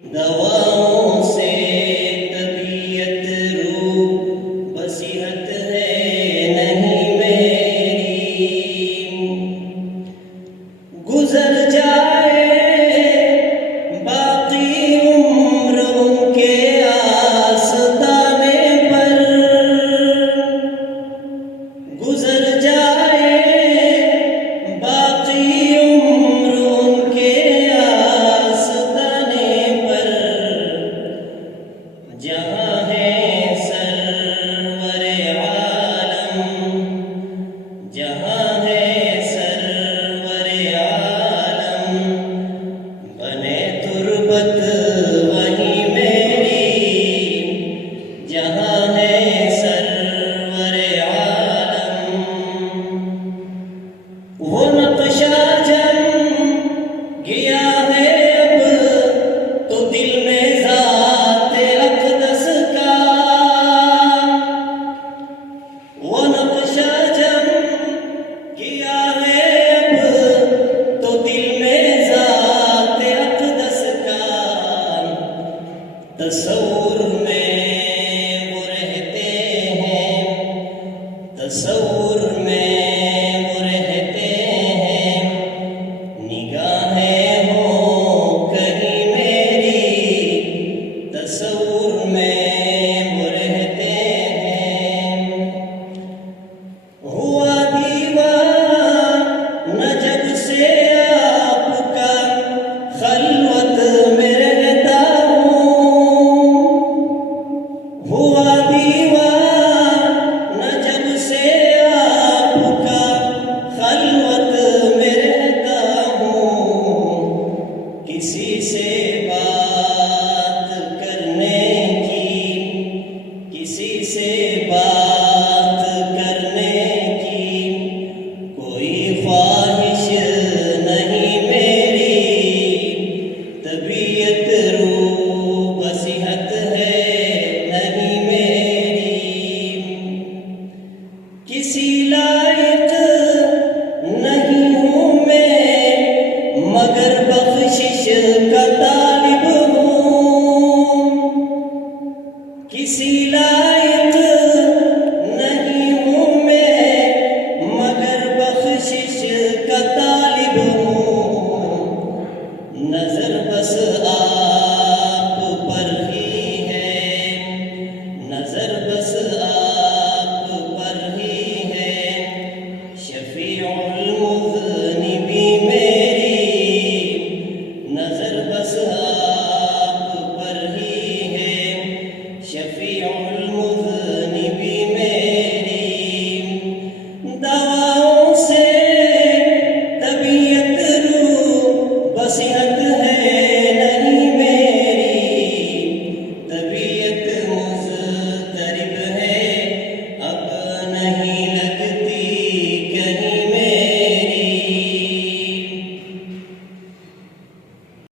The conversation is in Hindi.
दवाओं से तबीयत रूह वसीहत है नहीं मेरी, गुजर जाए बाकी उम्र उनके आस्ताने पर, गुजर जाए बाकी उम्र उनके जहाँ है सरवरे आलम, जहाँ है सरवरे आलम, बने तुर्बत वहीं मेरी, जहाँ है सरवरे आलम। वो नक्शा जम गया है अब तो दिल में वो नक्शा जम किया है अब तो दिल में ज़ाते अक़दस का, तसव्वुर में वो रहते हैं, तसव्वुर में वो रहते हैं, निगाहें हो कहीं मेरी, तसव्वुर में वो रहते हैं। हुआ दीवाना जब से आपका खलवत में रहता हूँ, हुआ दीवाना जब से आपका खलवत में रहता हूँ, किसी से बात करने की, किसी से बात करने की कोई ख्वाहिश नहीं मेरी, तबीयत